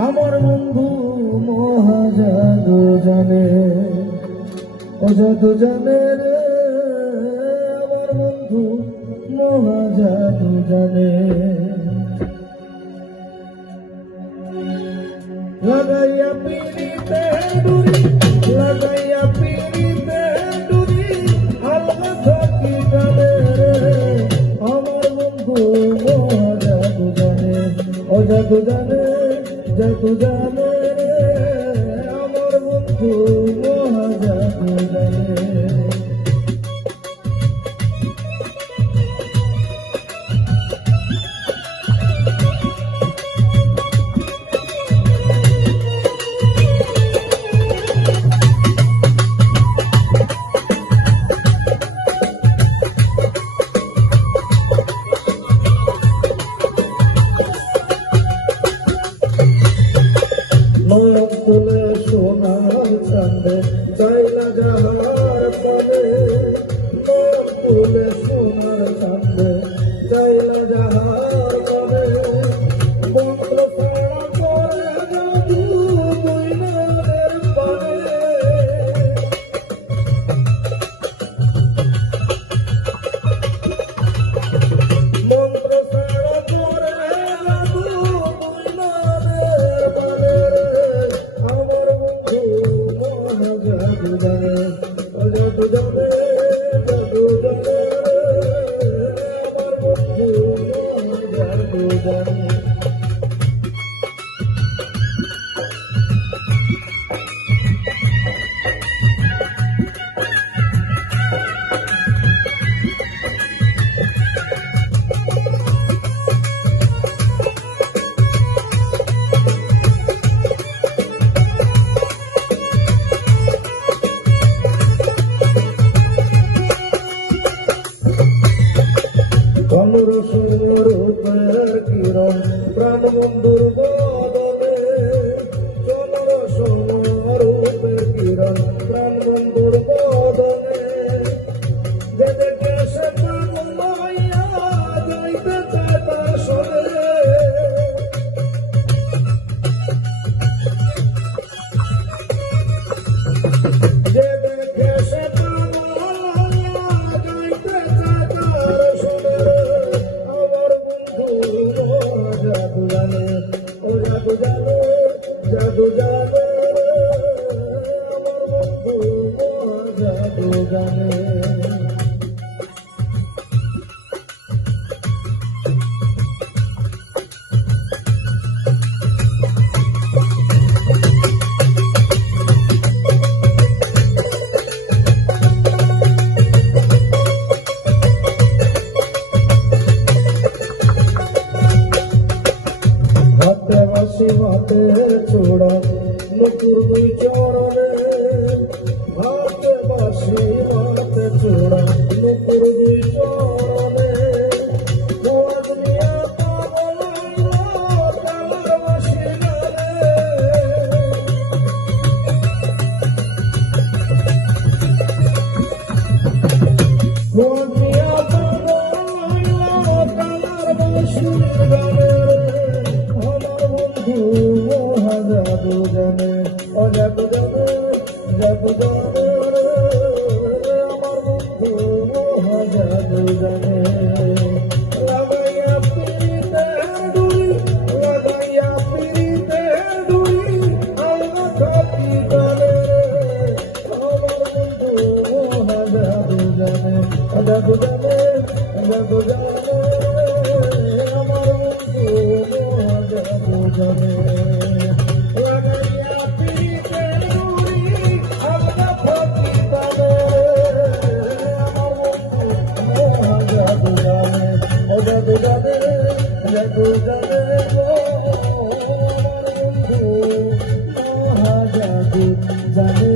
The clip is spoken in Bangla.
আমার বন্ধু মহাজাদু জানে, ও জাদু জানে রে, আমার বন্ধু মহাজাদু জানে। লাগাইয়া পিড়িতে ডুরি, লাগাইয়া পিড়িতে ডুরি, আলগা থাকি টানে রে, আমার বন্ধু মহাজাদু জানে, ও জাদু জানে, জাদু জানে রে, আমার বন্ধু মহাজাদু জানে। তুলে সোনার চাঁদে চাইলা যাহার পানে, তুলে সোনার চাঁদে চাইলা যাহার পানে, মন্ত্র ছাড়া করে জাদু ময়নাদের পানে, মন্ত্র ছাড়া করে জাদু ময়নাদের পানে, জাদু জানে, জাদু জানে, জাদু জানে, আমার বন্ধু জাদু জানে। রূপের কিরণ প্রাণ বন্ধুর বদনে, রূপের কিরণ প্রাণ বন্ধুর বদনে, যেদিকে সে পাইয়া যাইতে চায় তার সনে, যেদিকে সে পাইয়া যাইতে চায় তার সনে, জাদু জানে, ও জাদু জানে, জাদু জানে, আমার বন্ধু জাদু জানে। হাতে চূড়া নুপুর দুই চরণে, হাতে বাসি হাতে চূড়া নুপুর দুই চরণে, জাদু জানে, ও জাদু জানে, জাদু জানে, আমার বন্ধু জাদু জানে। লাগাইয়া পিড়িতে ডুরি, লাগাইয়া পিড়িতে ডুরি, আলগা থাকি টানে, আমার বন্ধু জাদু জানে, জাদু জানে, জাদু জানে, আমার বন্ধু জাদু জানে। জাদু জানে, জাদু জানে, আমার বন্ধু মহাজাদু জানে।